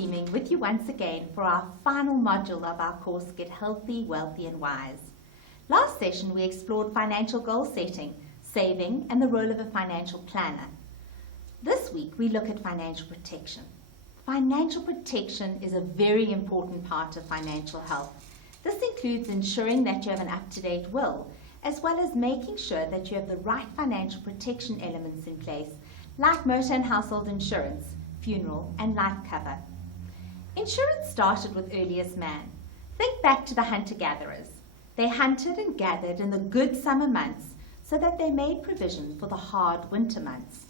Leeming with you once again for our final module of our course, Get Healthy, Wealthy and Wise. Last session we explored financial goal setting, saving and the role of a financial planner. This week we look at financial protection. Financial protection is a very important part of financial health. This includes ensuring that you have an up-to-date will, as well as making sure that you have the right financial protection elements in place, like motor and household insurance, funeral and life cover. Insurance started with earliest man. Think back to the hunter-gatherers. They hunted and gathered in the good summer months so that they made provision for the hard winter months.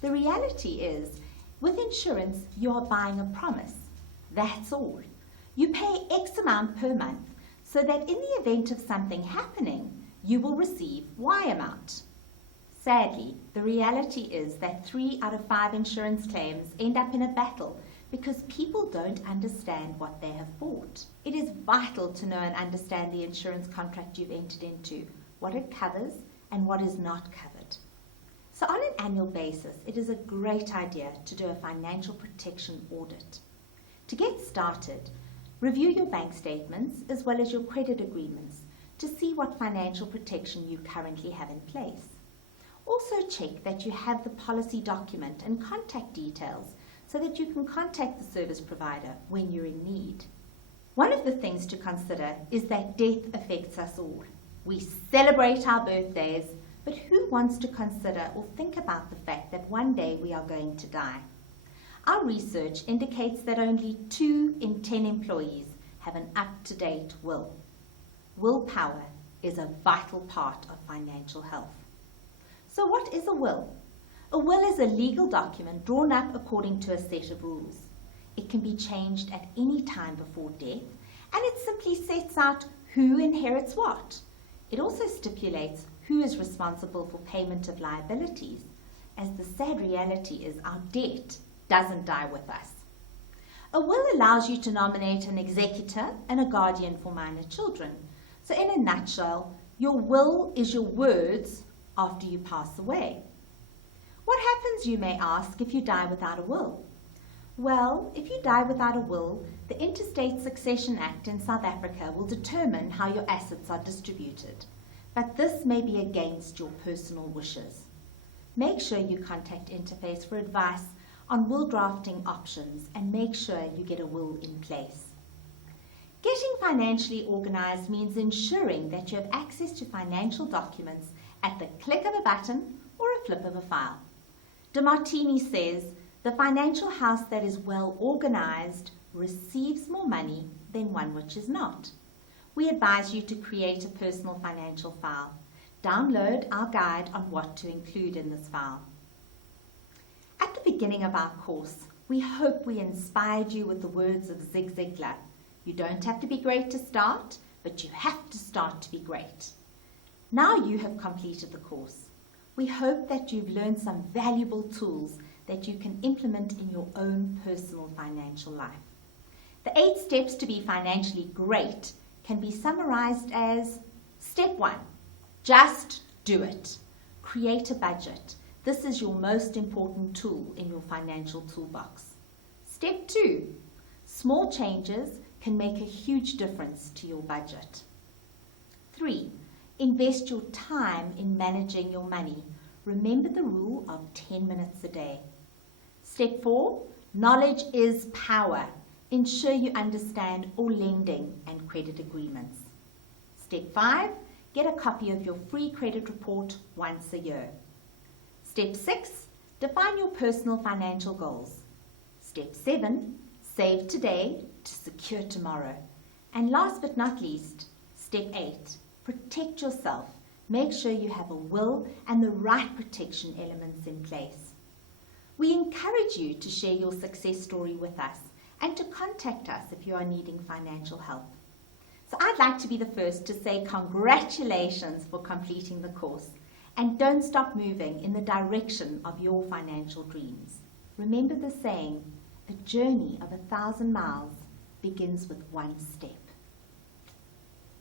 The reality is, with insurance, you are buying a promise. That's all. You pay X amount per month so that in the event of something happening, you will receive Y amount. Sadly, the reality is that 3 out of 5 insurance claims end up in a battle because people don't understand what they have bought. It is vital to know and understand the insurance contract you've entered into, what it covers and what is not covered. So on an annual basis, it is a great idea to do a financial protection audit. To get started, review your bank statements as well as your credit agreements to see what financial protection you currently have in place. Also check that you have the policy document and contact details so that you can contact the service provider when you're in need. One of the things to consider is that death affects us all. We celebrate our birthdays, but who wants to consider or think about the fact that one day we are going to die? Our research indicates that only 2 in 10 employees have an up-to-date will. Willpower is a vital part of financial health. So what is a will? A will is a legal document drawn up according to a set of rules. It can be changed at any time before death, and it simply sets out who inherits what. It also stipulates who is responsible for payment of liabilities, as the sad reality is our debt doesn't die with us. A will allows you to nominate an executor and a guardian for minor children. So in a nutshell, your will is your words after you pass away. What happens, you may ask, if you die without a will? Well, if you die without a will, the Interstate Succession Act in South Africa will determine how your assets are distributed. But this may be against your personal wishes. Make sure you contact Interface for advice on will drafting options and make sure you get a will in place. Getting financially organized means ensuring that you have access to financial documents at the click of a button or a flip of a file. DeMartini says, the financial house that is well organized receives more money than one which is not. We advise you to create a personal financial file. Download our guide on what to include in this file. At the beginning of our course, we hope we inspired you with the words of Zig Ziglar. You don't have to be great to start, but you have to start to be great. Now you have completed the course. We hope that you've learned some valuable tools that you can implement in your own personal financial life. The 8 steps to be financially great can be summarized as: Step 1, just do it. Create a budget. This is your most important tool in your financial toolbox. Step 2, small changes can make a huge difference to your budget. 3, invest your time in managing your money. Remember the rule of 10 minutes a day. Step 4, knowledge is power. Ensure you understand all lending and credit agreements. Step 5, get a copy of your free credit report once a year. Step 6, define your personal financial goals. Step 7, save today to secure tomorrow. And last but not least, Step 8, protect yourself. Make sure you have a will and the right protection elements in place. We encourage you to share your success story with us and to contact us if you are needing financial help. So I'd like to be the first to say congratulations for completing the course, and don't stop moving in the direction of your financial dreams. Remember the saying, a journey of 1,000 miles begins with one step.